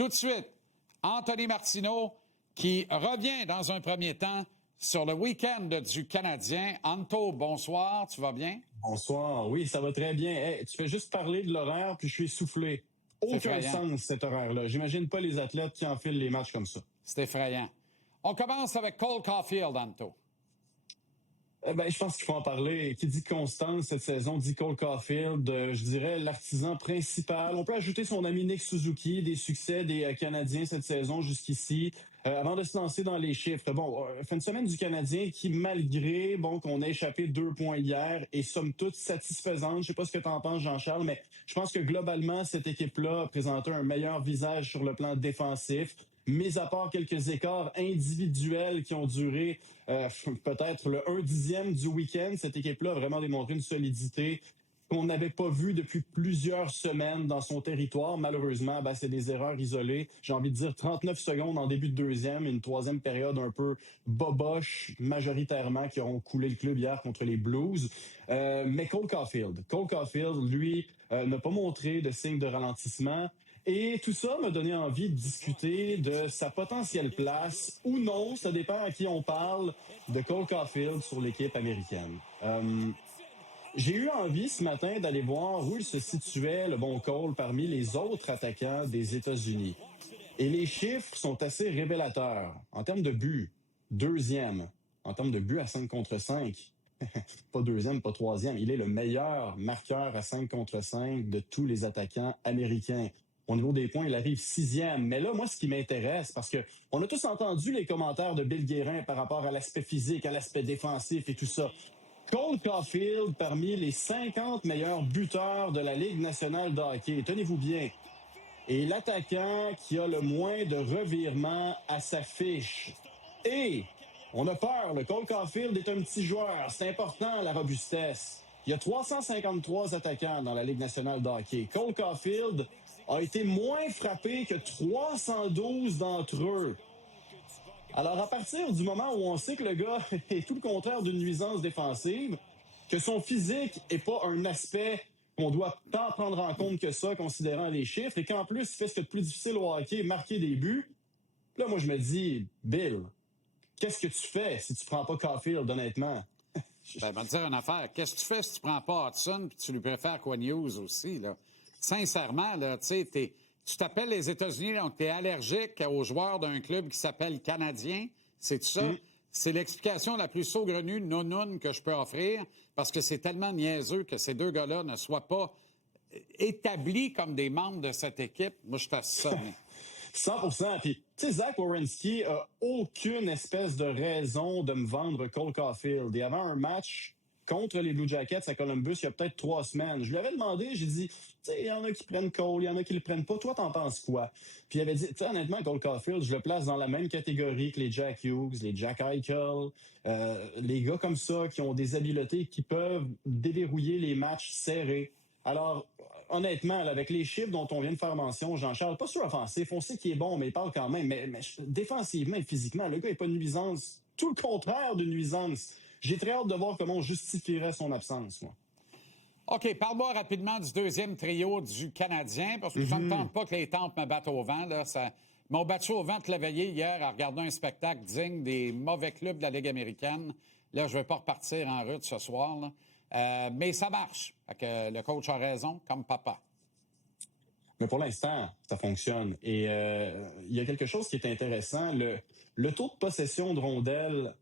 tout de suite Anthony Martineau qui revient dans un premier temps sur le week-end du Canadien. Anto, bonsoir, tu vas bien? Bonsoir, oui, ça va très bien. Hey, tu fais juste parler de l'horaire, puis je suis essoufflé. Aucun sens, cet horaire-là. J'imagine pas les athlètes qui enfilent les matchs comme ça. C'est effrayant. On commence avec Cole Caulfield, Anto. Je pense qu'il faut en parler. Qui dit constance cette saison dit Cole Caulfield, je dirais l'artisan principal. On peut ajouter son ami Nick Suzuki, des succès des Canadiens cette saison jusqu'ici. Avant de se lancer dans les chiffres, fin de semaine du Canadien qui, malgré qu'on a échappé 2 points hier, est somme toute satisfaisante. Je sais pas ce que tu en penses, Jean-Charles, mais je pense que globalement, cette équipe-là a présenté un meilleur visage sur le plan défensif. Mis à part quelques écarts individuels qui ont duré peut-être le 1/10 du week-end, cette équipe-là a vraiment démontré une solidité qu'on n'avait pas vue depuis plusieurs semaines dans son territoire. Malheureusement, c'est des erreurs isolées. J'ai envie de dire 39 secondes en début de deuxième et une troisième période un peu boboche, majoritairement, qui auront coulé le club hier contre les Blues. Mais Cole Caulfield, lui, n'a pas montré de signe de ralentissement. Et tout ça m'a donné envie de discuter de sa potentielle place ou non, ça dépend à qui on parle, de Cole Caulfield sur l'équipe américaine. J'ai eu envie ce matin d'aller voir où il se situait, le bon Cole, parmi les autres attaquants des États-Unis. Et les chiffres sont assez révélateurs. En termes de buts, deuxième. En termes de buts à 5 contre 5, pas deuxième, pas troisième. Il est le meilleur marqueur à 5 contre 5 de tous les attaquants américains. Au niveau des points, il arrive 6e. Mais là, moi, ce qui m'intéresse, parce que on a tous entendu les commentaires de Bill Guérin par rapport à l'aspect physique, à l'aspect défensif et tout ça. Cole Caulfield, parmi les 50 meilleurs buteurs de la Ligue nationale de hockey, tenez-vous bien, est l'attaquant qui a le moins de revirements à sa fiche. Et on a peur, le Cole Caulfield est un petit joueur, c'est important la robustesse. Il y a 353 attaquants dans la Ligue nationale de hockey. Cole Caulfield a été moins frappé que 312 d'entre eux. Alors, à partir du moment où on sait que le gars est tout le contraire d'une nuisance défensive, que son physique n'est pas un aspect qu'on doit tant prendre en compte que ça, considérant les chiffres, et qu'en plus, il fait ce qu'il y a de plus difficile au hockey, marquer des buts, là, moi, je me dis, Bill, qu'est-ce que tu fais si tu prends pas Caulfield, honnêtement? Je vais te dire une affaire. Qu'est-ce que tu fais si tu prends pas Hudson puis tu lui préfères Quinn Hughes aussi, là? Sincèrement, là, tu t'appelles les États-Unis, donc tu es allergique aux joueurs d'un club qui s'appelle Canadien. C'est ça? C'est l'explication la plus saugrenue, non que je peux offrir, parce que c'est tellement niaiseux que ces deux gars-là ne soient pas établis comme des membres de cette équipe. Moi, je fasse ça. 100%. Puis, tu sais, Zach Werenski a aucune espèce de raison de me vendre Cole Caulfield. Et avant un match contre les Blue Jackets à Columbus, il y a peut-être 3 semaines, je lui avais demandé, j'ai dit, tu sais, il y en a qui prennent Cole, il y en a qui le prennent pas. Toi, t'en penses quoi? Puis il avait dit, tu sais, honnêtement, Cole Caulfield, je le place dans la même catégorie que les Jack Hughes, les Jack Eichel, les gars comme ça qui ont des habiletés qui peuvent déverrouiller les matchs serrés. Alors, honnêtement, là, avec les chiffres dont on vient de faire mention, Jean-Charles, pas sur offensif, on sait qu'il est bon, mais il parle quand même. Mais défensivement et physiquement, le gars n'est pas une nuisance. Tout le contraire d'une nuisance. J'ai très hâte de voir comment on justifierait son absence, moi. OK, parle-moi rapidement du deuxième trio du Canadien, parce que ça ne me tente pas que les tempes me battent au vent. Là, ils m'ont battu au vent toute la veillée hier à regarder un spectacle digne des mauvais clubs de la Ligue américaine. Là, je ne vais pas repartir en route ce soir, là. Mais ça marche. Fait que le coach a raison, comme papa. Mais pour l'instant, ça fonctionne. Et il y a quelque chose qui est intéressant. Le taux de possession de rondelles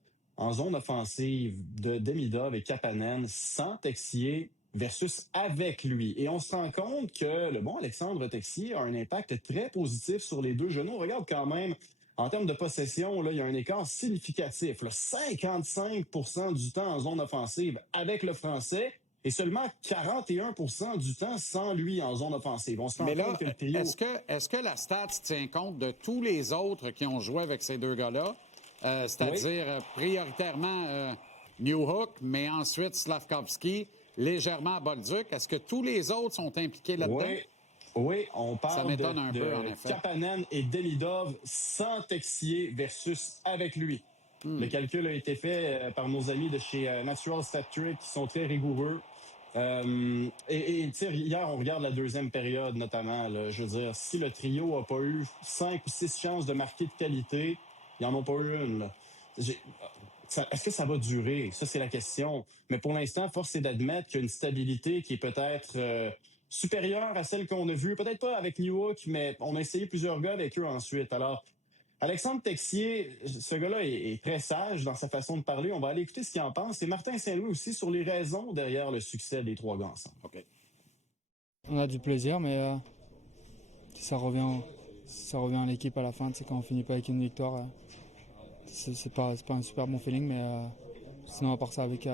en zone offensive de Demidov et Kapanen sans Texier versus avec lui. Et on se rend compte que le bon Alexandre Texier a un impact très positif sur les deux genoux. On regarde quand même, en termes de possession, là, il y a un écart significatif. Là, 55% du temps en zone offensive avec le Français et seulement 41% du temps sans lui en zone offensive. On se rend compte que le trio... Est-ce que la stat tient compte de tous les autres qui ont joué avec ces deux gars-là? C'est-à-dire prioritairement Newhook, mais ensuite Slavkovski, légèrement Bolduc. Est-ce que tous les autres sont impliqués là-dedans? Oui, on parle de Kapanen et Demidov sans Texier versus avec lui. Le calcul a été fait par nos amis de chez Natural Stat Trick qui sont très rigoureux. Tu sais, hier, on regarde la deuxième période notamment. Là, je veux dire, si le trio n'a pas eu 5 ou 6 chances de marquer de qualité, ils n'en ont pas eu une. Là. Est-ce que ça va durer? Ça, c'est la question. Mais pour l'instant, force est d'admettre qu'il y a une stabilité qui est peut-être supérieure à celle qu'on a vue. Peut-être pas avec Newhook, mais on a essayé plusieurs gars avec eux ensuite. Alors, Alexandre Texier, ce gars-là est très sage dans sa façon de parler. On va aller écouter ce qu'il en pense. Et Martin Saint-Louis aussi sur les raisons derrière le succès des trois gars ensemble. OK. On a du plaisir, mais ça revient à l'équipe à la fin. Quand on finit pas avec une victoire, c'est pas un super bon feeling, mais sinon à part ça avec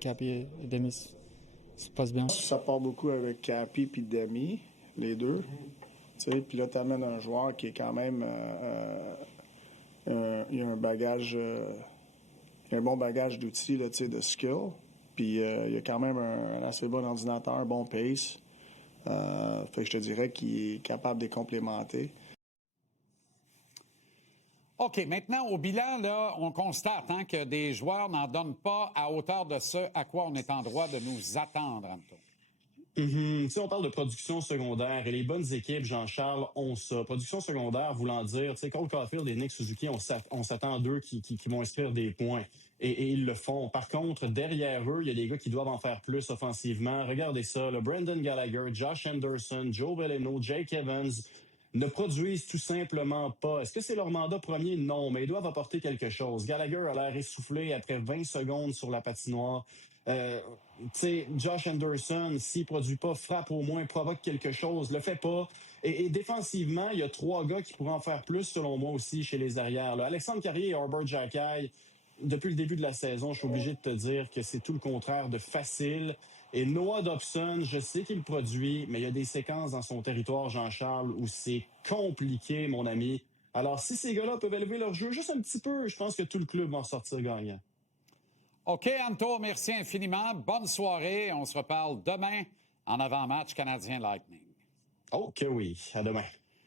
Capi et Demis, ça se passe bien. Ça part beaucoup avec Capi et Demi, les deux. Puis là, tu amènes un joueur qui est quand même... il a un bagage... il a un bon bagage d'outils, là, de skill. Puis il a quand même un assez bon ordinateur, un bon pace. Fait que je te dirais qu'il est capable de les complémenter. OK, maintenant, au bilan, là, on constate que des joueurs n'en donnent pas à hauteur de ce à quoi on est en droit de nous attendre, Anto. Si on parle de production secondaire, et les bonnes équipes, Jean-Charles, ont ça. Production secondaire voulant dire, Cole Caulfield et Nick Suzuki, on s'attend d'eux qui vont inscrire des points. Et ils le font. Par contre, derrière eux, il y a des gars qui doivent en faire plus offensivement. Regardez ça, Brendan Gallagher, Josh Anderson, Joe Veleno, Jake Evans ne produisent tout simplement pas. Est-ce que c'est leur mandat premier? Non, mais ils doivent apporter quelque chose. Gallagher a l'air essoufflé après 20 secondes sur la patinoire. Josh Anderson, s'il produit pas, frappe au moins, provoque quelque chose, le fait pas. Et défensivement, il y a trois gars qui pourraient en faire plus, selon moi aussi, chez les arrières. Là. Alexandre Carrier et Arbor Xhekaj, depuis le début de la saison, je suis obligé de te dire que c'est tout le contraire de facile. Et Noah Dobson, je sais qu'il produit, mais il y a des séquences dans son territoire, Jean-Charles, où c'est compliqué, mon ami. Alors, si ces gars-là peuvent élever leur jeu juste un petit peu, je pense que tout le club va en sortir gagnant. OK, Anto, merci infiniment. Bonne soirée. On se reparle demain en avant-match Canadien Lightning. Oh que oui. À demain.